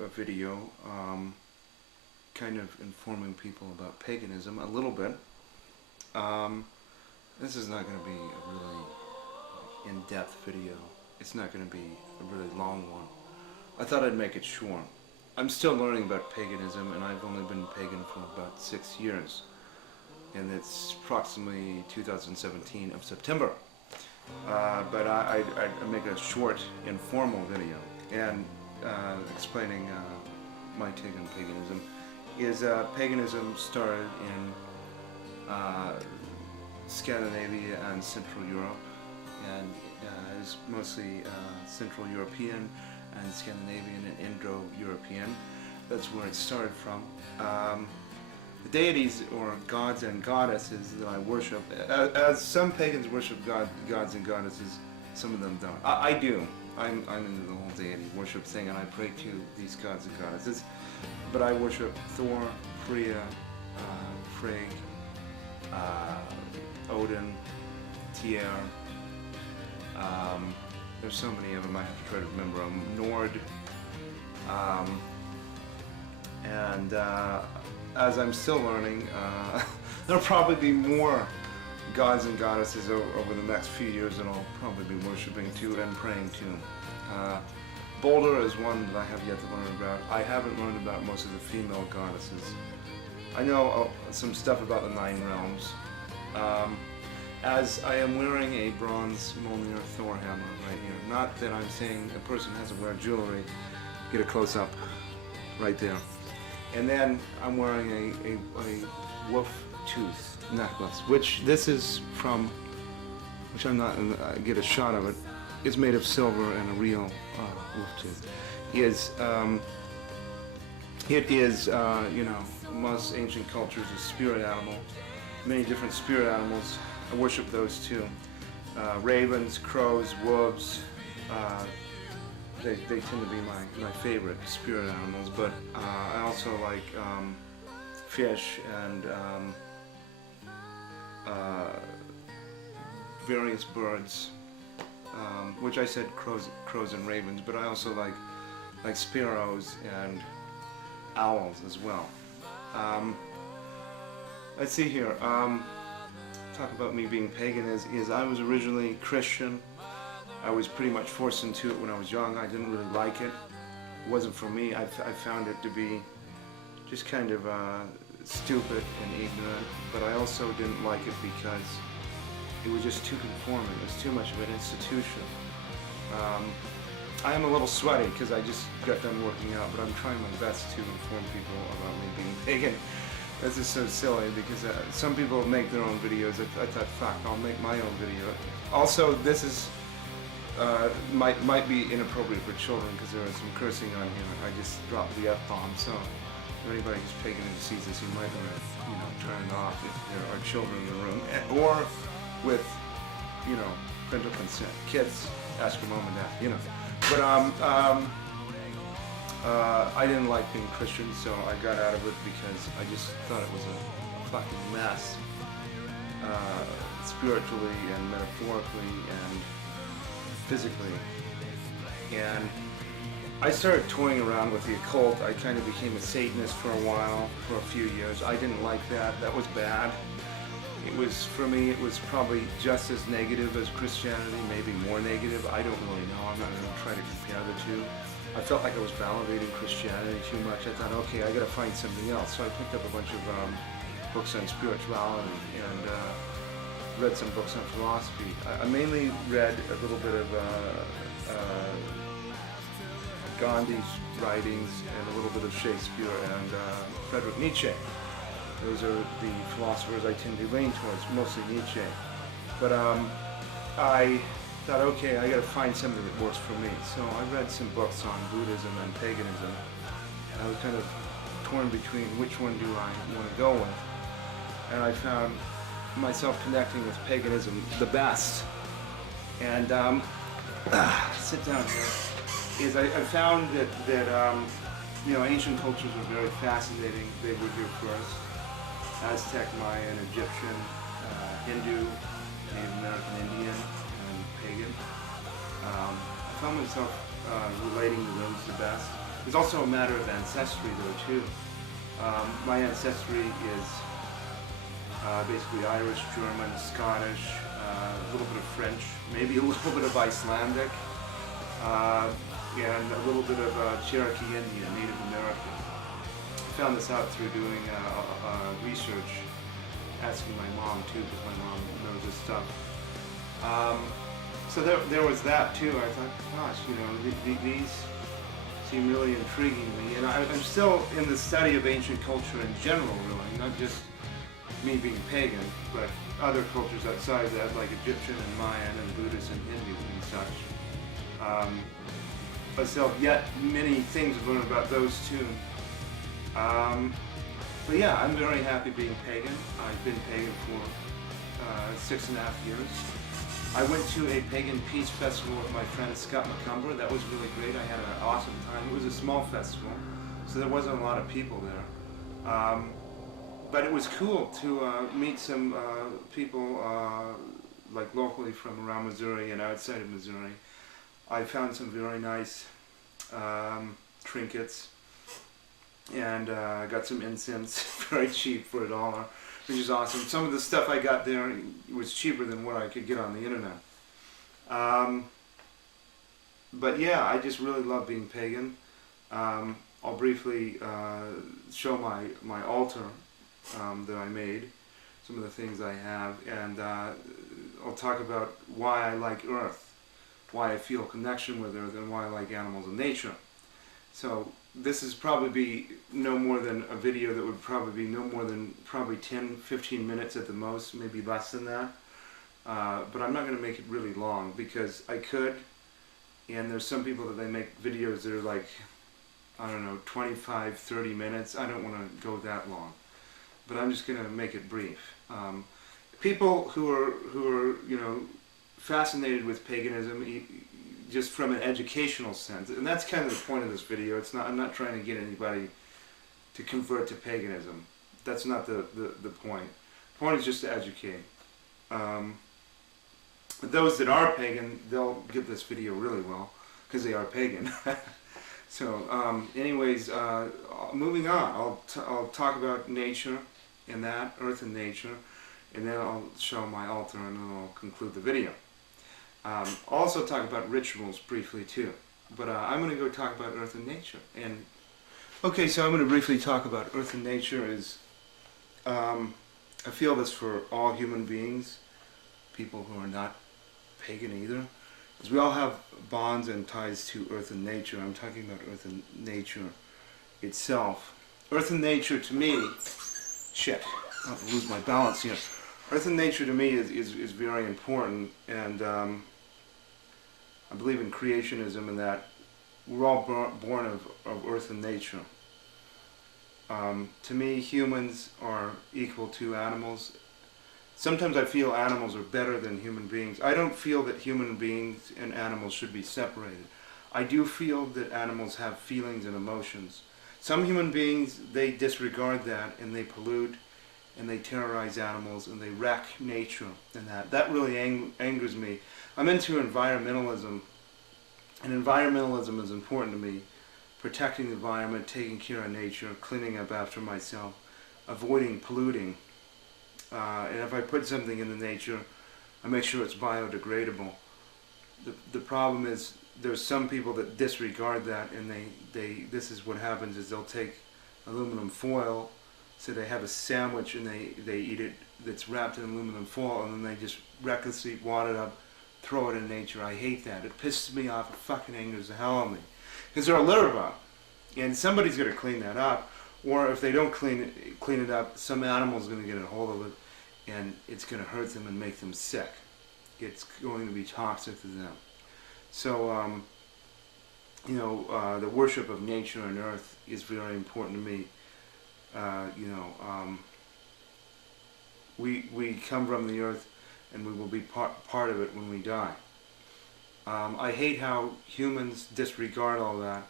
a video kind of informing people about paganism a little bit. This is not going to be a really in-depth video. It's not going to be a really long one. I thought I'd make it short. I'm still learning about paganism, and I've only been pagan for about 6 years. And it's approximately 2017 of September. But I make a short, informal video and explaining my take on paganism. Paganism started in Scandinavia and Central Europe, and is mostly Central European and Scandinavian and Indo-European. That's where it started from. The deities or gods and goddesses that I worship, as some pagans worship gods and goddesses, some of them don't. I do. I'm into the whole deity worship thing, and I pray to these gods and goddesses. But I worship Thor, Freya, Frigg, Odin, Tyr. There's so many of them I have to try to remember them. Nord. As I'm still learning, there'll probably be more gods and goddesses over the next few years that I'll probably be worshiping to and praying to. Boulder is one that I have yet to learn about. I haven't learned about most of the female goddesses. I know some stuff about the 9 realms. As I am wearing a bronze Mjolnir Thor hammer right here. Not that I'm saying a person has to wear jewelry. Get a close-up right there. And then I'm wearing a wolf tooth necklace, which this is from, which I'm not going to get a shot of it. It's made of silver and a real wolf tooth. It is, you know, most ancient cultures, a spirit animal. Many different spirit animals. I worship those too. Ravens, crows, wolves. They tend to be my favorite spirit animals, but I also like fish and various birds, which I said crows and ravens, but I also like sparrows and owls as well. Let's see here. Talk about me being pagan is I was originally Christian. I was pretty much forced into it when I was young. I didn't really like it. It wasn't for me. I found it to be just kind of stupid and ignorant, but I also didn't like it because it was just too conforming. It was too much of an institution. I am a little sweaty because I just got done working out, but I'm trying my best to inform people about me being pagan. This is so silly because some people make their own videos. I thought, fuck, I'll make my own video. Also, this is might be inappropriate for children because there is some cursing on here. I just dropped the F-bomb, so if anybody who's pagan and sees this, you might want to, you know, turn it off if there are children in the room, or with, you know, parental consent. Kids, ask your mom and dad, you know. But I didn't like being Christian, so I got out of it because I just thought it was a fucking mess, spiritually and metaphorically and physically. And I started toying around with the occult. I kind of became a Satanist for a while, for a few years. I didn't like that. That was bad. It was, for me, it was probably just as negative as Christianity, maybe more negative. I don't really know. I'm not going to try to compare the two. I felt like I was validating Christianity too much. I thought, okay, I got to find something else. So I picked up a bunch of books on spirituality and read some books on philosophy. I mainly read a little bit of Gandhi's writings and a little bit of Shakespeare and Friedrich Nietzsche. Those are the philosophers I tend to lean towards, mostly Nietzsche. But I thought, okay, I got to find something that works for me. So I read some books on Buddhism and paganism. I was kind of torn between which one do I want to go with. And I found myself connecting with paganism the best. And sit down here. I found that you know, ancient cultures are very fascinating. They were here first. Aztec, Mayan, Egyptian, Hindu, Native American Indian, and Pagan. I found myself relating to those the best. There's also a matter of ancestry though too. My ancestry is basically Irish, German, Scottish, a little bit of French, maybe a little bit of Icelandic, and a little bit of Cherokee Indian, Native American. I found this out through doing research, asking my mom too, because my mom knows this stuff. So there was that too. I thought, gosh, you know, these seem really intriguing to me. And I'm still in the study of ancient culture in general, really, not just me being pagan, but other cultures outside of that, like Egyptian and Mayan and Buddhist and Hindu and such. But still, yet many things to learn about those too. But yeah, I'm very happy being pagan. I've been pagan for 6.5 years. I went to a pagan peace festival with my friend Scott McCumber. That was really great. I had an awesome time. It was a small festival, so there wasn't a lot of people there. But it was cool to meet some people like locally from around Missouri and outside of Missouri. I found some very nice trinkets, and got some incense, very cheap for $1, which is awesome. Some of the stuff I got there was cheaper than what I could get on the internet. But yeah, I just really love being pagan. I'll briefly show my altar that I made, some of the things I have, and I'll talk about why I like Earth, why I feel connection with Earth, and why I like animals and nature. So this is probably no more than a video that would probably be no more than 10-15 minutes at the most, maybe less than that. But I'm not going to make it really long, because I could, and there's some people that they make videos that are like, I don't know, 25-30 minutes. I don't want to go that long, but I'm just going to make it brief. People who are you know, fascinated with paganism, just from an educational sense, and that's kind of the point of this video. It's not, I'm not trying to get anybody to convert to paganism. That's not the point. The point is just to educate. Those that are pagan, they'll get this video really well, because they are pagan. So anyways, moving on, I'll talk about nature and that, Earth and nature, and then I'll show my altar, and then I'll conclude the video. Also talk about rituals briefly too, but I'm going to go talk about Earth and nature. And okay, so I'm going to briefly talk about Earth and nature. I feel this for all human beings, people who are not pagan either, because we all have bonds and ties to Earth and nature. I'm talking about Earth and nature itself. Earth and nature to me, shit, I'll lose my balance here. Earth and nature to me is very important, and I believe in creationism, in that we're all born of Earth and nature. To me, humans are equal to animals. Sometimes I feel animals are better than human beings. I don't feel that human beings and animals should be separated. I do feel that animals have feelings and emotions. Some human beings, they disregard that, and they pollute, and they terrorize animals, and they wreck nature, and that really angers me. I'm into environmentalism, and environmentalism is important to me. Protecting the environment, taking care of nature, cleaning up after myself, avoiding polluting. And if I put something in the nature, I make sure it's biodegradable. The problem is, there's some people that disregard that, and this is what happens, is they'll take aluminum foil, so they have a sandwich and they eat it that's wrapped in aluminum foil, and then they just recklessly wad it up, throw it in nature. I hate that. It pisses me off. It fucking angers the hell out of me. Because they're a litter bug, and somebody's going to clean that up, or if they don't clean it up, some animal's going to get a hold of it, and it's going to hurt them and make them sick. It's going to be toxic to them. So, you know, the worship of nature and earth is very important to me. You know, we come from the earth, and we will be part of it when we die. I hate how humans disregard all that,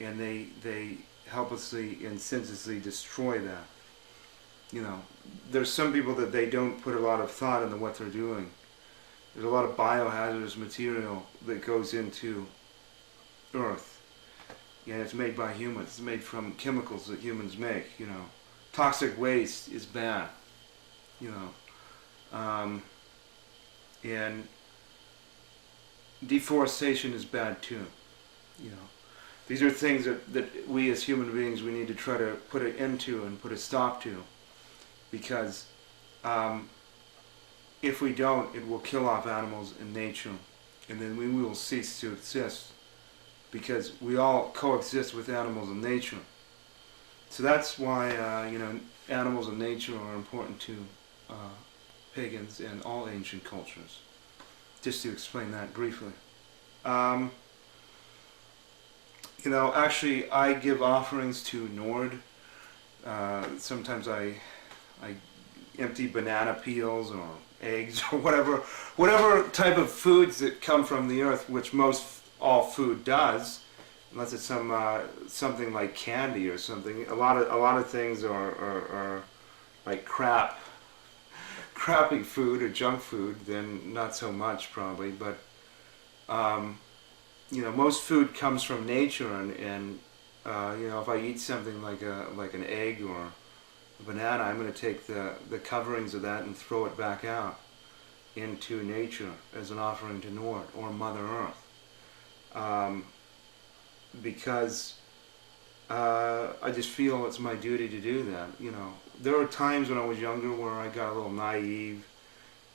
and they helplessly and senselessly destroy that. You know, there's some people that they don't put a lot of thought into what they're doing. There's a lot of biohazardous material that goes into Earth. and it's made by humans. It's made from chemicals that humans make. You know, toxic waste is bad. You know, and deforestation is bad too. You know, these are things that we as human beings we need to try to put an end to and put a stop to, because if we don't, it will kill off animals in nature, and then we will cease to exist, because we all coexist with animals in nature. So that's why you know, animals in nature are important to pagans and all ancient cultures. Just to explain that briefly. You know, actually, I give offerings to Nord. Sometimes I empty banana peels or eggs or whatever type of foods that come from the earth, which most all food does, unless it's something like candy or something. A lot of things are like crappy food or junk food. Then not so much probably, but you know, most food comes from nature, and you know, if I eat something like an egg or a banana, I'm going to take the coverings of that and throw it back out into nature as an offering to Nord or Mother Earth, because I just feel it's my duty to do that. You know, there were times when I was younger where I got a little naive.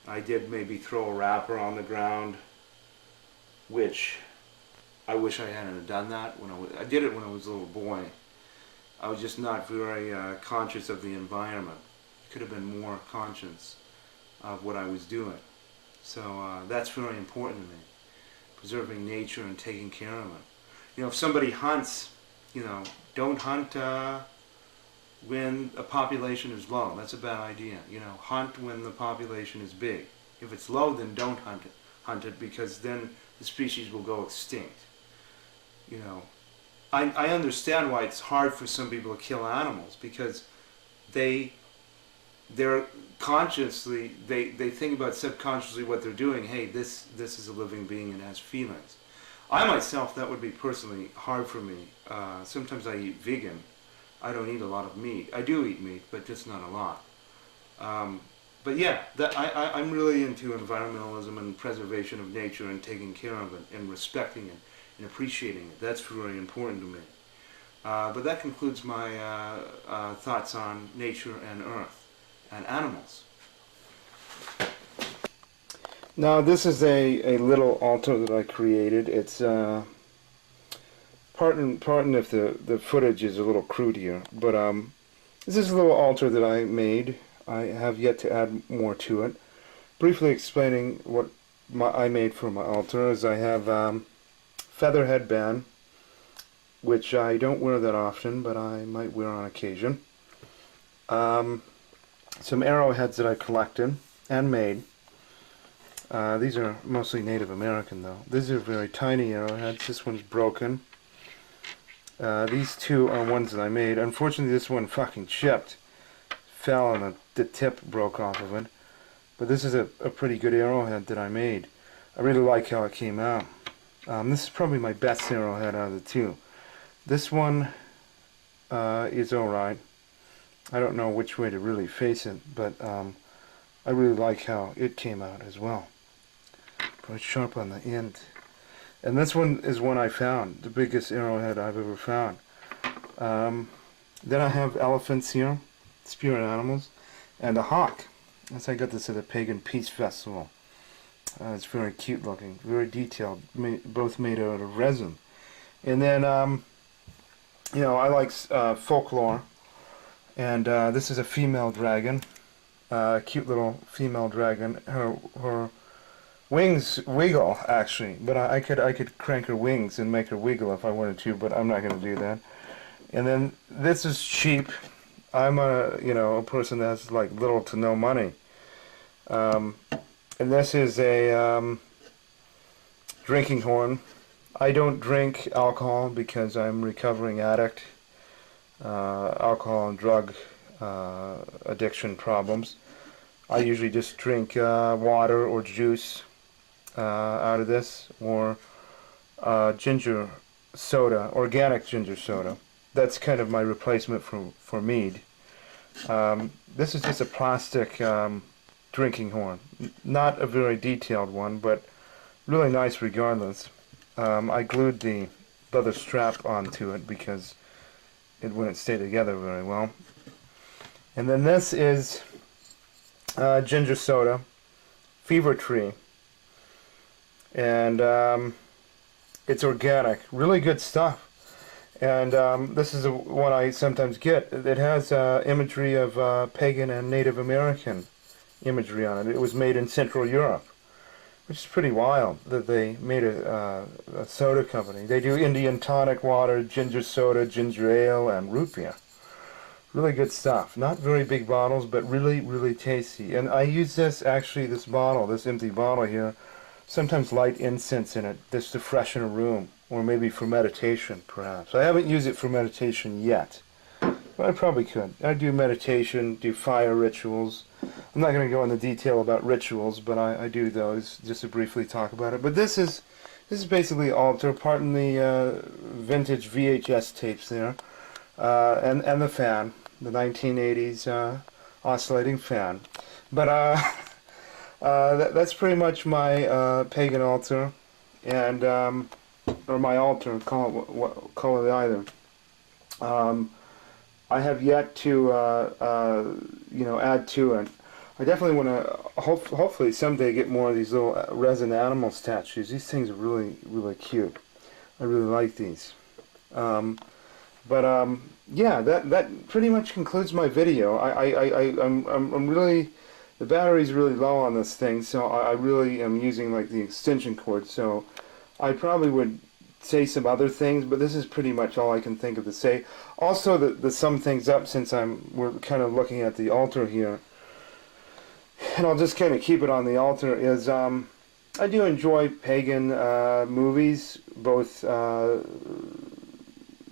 I did maybe throw a wrapper on the ground, which I wish I hadn't done that when I did it when I was a little boy. I was just not very conscious of the environment. Could have been more conscious of what I was doing. So that's very important to me, preserving nature and taking care of it. You know, if somebody hunts, you know, don't hunt when a population is low. That's a bad idea. You know, hunt when the population is big. If it's low, then don't hunt it, because then the species will go extinct. You know, I understand why it's hard for some people to kill animals, because they're consciously, they think about subconsciously what they're doing. Hey, this is a living being and has feelings. I myself, that would be personally hard for me. Sometimes I eat vegan. I don't eat a lot of meat. I do eat meat, but just not a lot. But yeah, I'm really into environmentalism and preservation of nature and taking care of it and respecting it and appreciating it. That's very important to me. But that concludes my thoughts on nature and earth and animals. Now this is a little altar that I created. It's pardon if the footage is a little crude here, but this is a little altar that I made. I have yet to add more to it. Briefly explaining what I made for my altar is I have feather headband, which I don't wear that often, but I might wear on occasion. Some arrowheads that I collected and made. These are mostly Native American though. These are very tiny arrowheads. This one's broken. These two are ones that I made. Unfortunately, this one fucking chipped. Fell and the tip broke off of it. But this is a pretty good arrowhead that I made. I really like how it came out. This is probably my best arrowhead out of the two. This one is alright. I don't know which way to really face it, but I really like how it came out as well. Quite sharp on the end. And this one is one I found, the biggest arrowhead I've ever found. Then I have elephants here, spirit animals, and a hawk. I got this at a Pagan Peace Festival. It's very cute looking, very detailed, both made out of resin. And then, you know, I like folklore, and this is a female dragon, cute little female dragon. Her wings wiggle actually, but I could crank her wings and make her wiggle if I wanted to, but I'm not going to do that. And then this is cheap. I'm a person that has like little to no money. And this is a drinking horn. I don't drink alcohol because I'm a recovering addict. Alcohol and drug addiction problems. I usually just drink water or juice out of this, or ginger soda, organic ginger soda. That's kind of my replacement for mead. This is just a plastic drinking horn. Not a very detailed one, but really nice regardless. I glued the leather strap onto it because it wouldn't stay together very well. And then this is ginger soda, Fever Tree. And it's organic, really good stuff. And this is one I sometimes get. It has imagery of pagan and Native American imagery on it. It was made in Central Europe, which is pretty wild that they made a soda company. They do Indian tonic water, ginger soda, ginger ale, and root beer. Really good stuff. Not very big bottles, but really, really tasty. And I use this, actually, this bottle, this empty bottle here, sometimes light incense in it just to freshen a room, or maybe for meditation, perhaps. I haven't used it for meditation yet, but I probably could. I do meditation, do fire rituals. I'm not going to go into detail about rituals, but I do those, just to briefly talk about it. But this is basically altar, pardon the vintage VHS tapes there, and the fan, the 1980s oscillating fan. But that's pretty much my pagan altar, and or my altar, call it either. I have yet to add to it. I definitely want to hopefully someday get more of these little resin animal statues. These things are really, really cute. I really like these. Yeah, that pretty much concludes my video. I'm really, the battery's really low on this thing, so I really am using like the extension cord. So I probably would say some other things, but this is pretty much all I can think of to say. Also, to sum things up, since we're kind of looking at the altar here, and I'll just kind of keep it on the altar, is I do enjoy pagan movies, both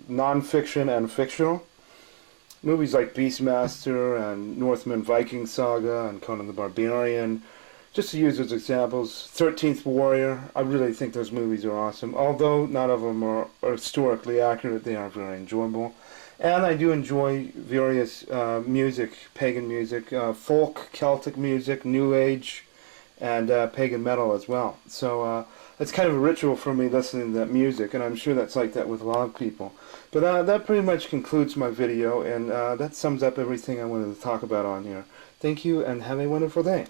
non-fiction and fictional. Movies like Beastmaster and Northman Viking Saga and Conan the Barbarian, just to use as examples. 13th Warrior, I really think those movies are awesome. Although none of them are historically accurate, they are very enjoyable. And I do enjoy various music, pagan music, folk, Celtic music, New Age, and pagan metal as well. So it's kind of a ritual for me listening to that music, and I'm sure that's like that with a lot of people. But that pretty much concludes my video, and that sums up everything I wanted to talk about on here. Thank you, and have a wonderful day.